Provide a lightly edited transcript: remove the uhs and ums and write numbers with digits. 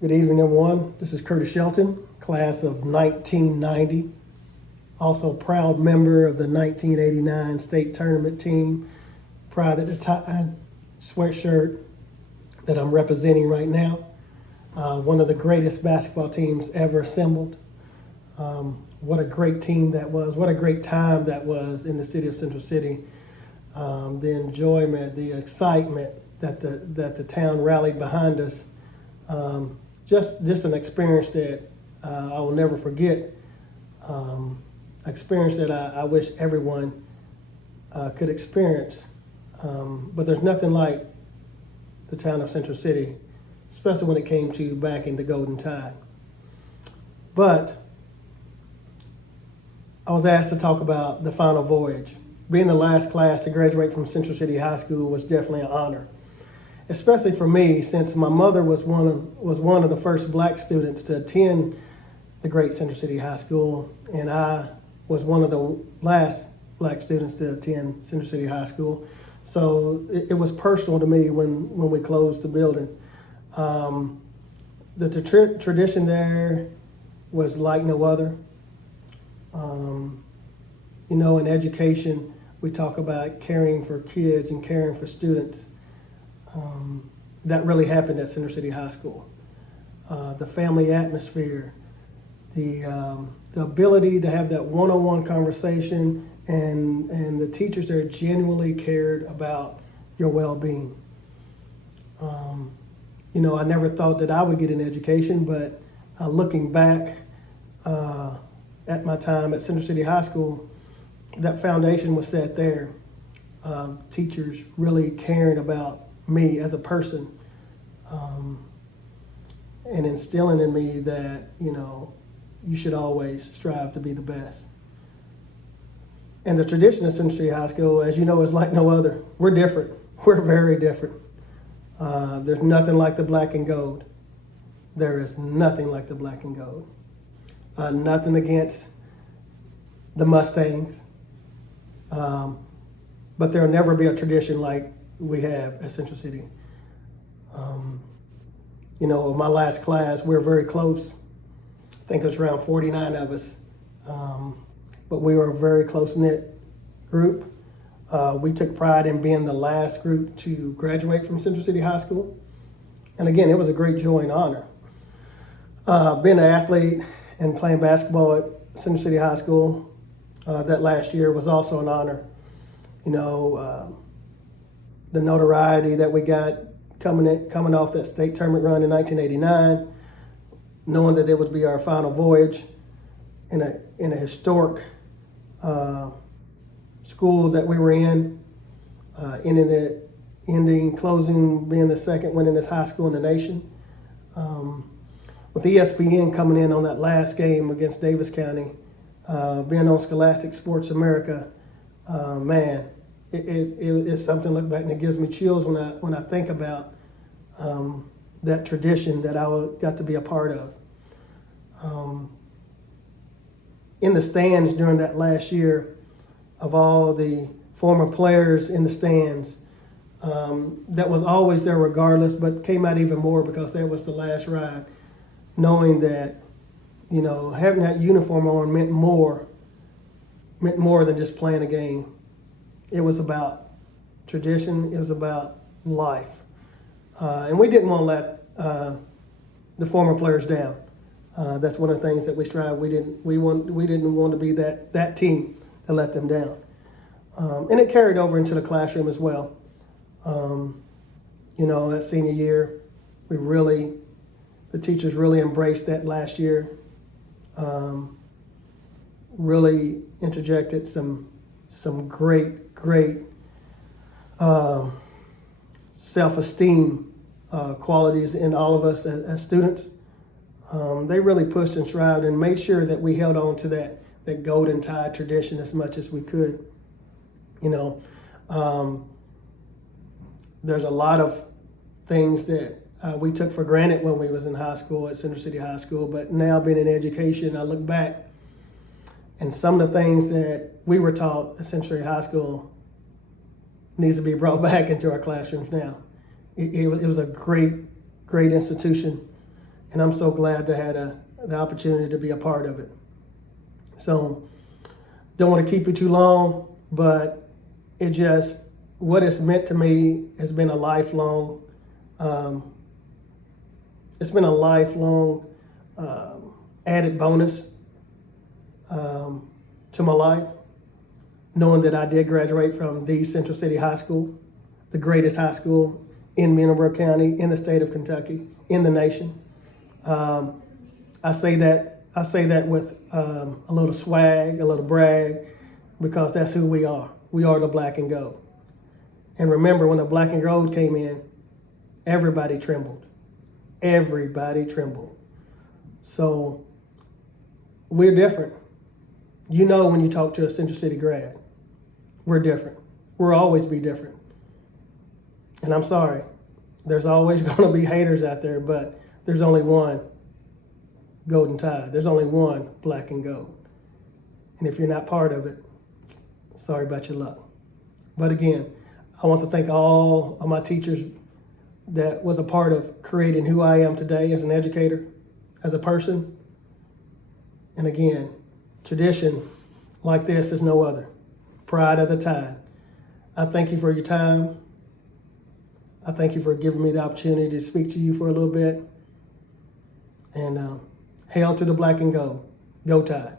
Good evening, everyone. This is Curtis Shelton, class of 1990. Also proud member of the 1989 state tournament team. Proud of the sweatshirt that I'm representing right now. One of the greatest basketball teams ever assembled. What a great team that was. What a great time that was in the city of Central City. The enjoyment, the excitement that the town rallied behind us. Just an experience that I will never forget. Experience that I wish everyone could experience. But there's nothing like the town of Central City, especially when it came to backing the Golden Tide. But I was asked to talk about the final voyage. Being the last class to graduate from Central City High School was definitely an honor, especially for me, since my mother was one of the first black students to attend the great Central City High School, and I was one of the last black students to attend Central City High School. So it was personal to me when we closed the building. The tradition there was like no other. In education, we talk about caring for kids and caring for students. That really happened at Central City High School. The family atmosphere, the ability to have that one-on-one conversation, and the teachers there genuinely cared about your well-being. I never thought that I would get an education, but looking back at my time at Central City High School, that foundation was set there. Teachers really caring about me as a person, and instilling in me that, you should always strive to be the best. And the tradition of Central City High School, as you know, is like no other. We're different. We're very different. There's nothing like the black and gold. There is nothing like the black and gold. Nothing against the Mustangs. But there'll never be a tradition like we have at Central City. My last class, we were very close. I think it was around 49 of us. But we were a very close-knit group. We took pride in being the last group to graduate from Central City High School. And again, it was a great joy and honor. Being an athlete and playing basketball at Central City High School that last year was also an honor. The notoriety that we got coming off that state tournament run in 1989, knowing that it would be our final voyage in a historic school that we were in, closing being the second winningest high school in the nation. With ESPN coming in on that last game against Davis County, being on Scholastic Sports America, it's something to look back, and it gives me chills when I think about that tradition that I got to be a part of. In the stands during that last year, of all the former players in the stands, that was always there regardless, but came out even more because that was the last ride. Knowing that, having that uniform on meant more than just playing a game. It was about tradition. It was about life. And we didn't want to let the former players down. That's one of the things that we strive. We didn't want to be that team that let them down. And it carried over into the classroom as well. That senior year, the teachers really embraced that last year. Really interjected some great self-esteem qualities in all of us as students. They really pushed and strived and made sure that we held on to that Golden Tide tradition as much as we could. There's a lot of things that we took for granted when we was in high school at Central City High School, but now being in education, I look back and some of the things that we were taught at Central City High School needs to be brought back into our classrooms now. It was a great institution. And I'm so glad to have the opportunity to be a part of it. So don't want to keep you too long, but what it's meant to me has been a lifelong, it's been a lifelong added bonus to my life, knowing that I did graduate from the Central City High School, the greatest high school in Middleborough County, in the state of Kentucky, in the nation. I say that with a little swag, a little brag, because that's who we are. We are the black and gold. And remember, when the black and gold came in, everybody trembled. Everybody trembled. So we're different. You know when you talk to a Central City grad, we're different. We'll always be different. And I'm sorry, there's always going to be haters out there, but there's only one golden tide. There's only one black and gold. And if you're not part of it, sorry about your luck. But again, I want to thank all of my teachers that was a part of creating who I am today as an educator, as a person. And again, tradition like this is no other. Pride of the tide. I thank you for your time. I thank you for giving me the opportunity to speak to you for a little bit. And hail to the black and gold. Go Tide.